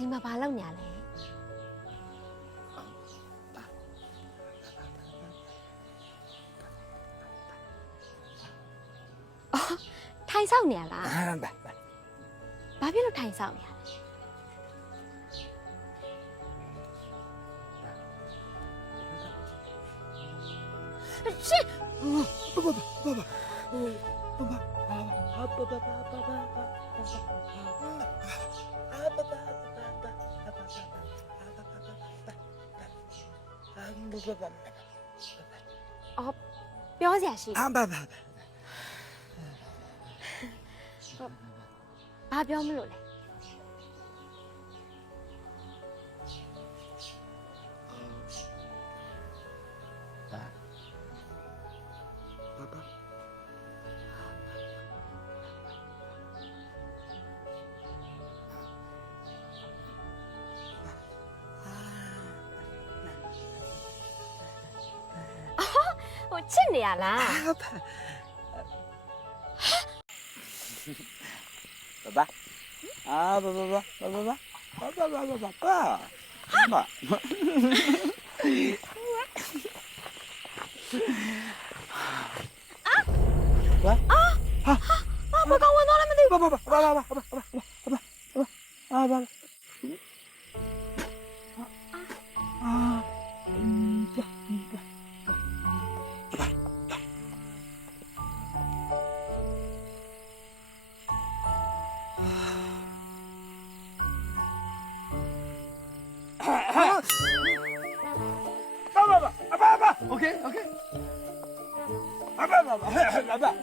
ဒီမှာဘာလုပ်နေရလဲအော်ထိုင်ဆောင်နေရလားဘာဖြစ်လို့ထိုင်ဆောင်နေရလဲရှစ်အော်ပြောစရာရှိဘာပြောမလို့လဲဟိုချစ်နေရလား爸爸，啊，爸，妈，我刚闻到了没得？OK，爸爸。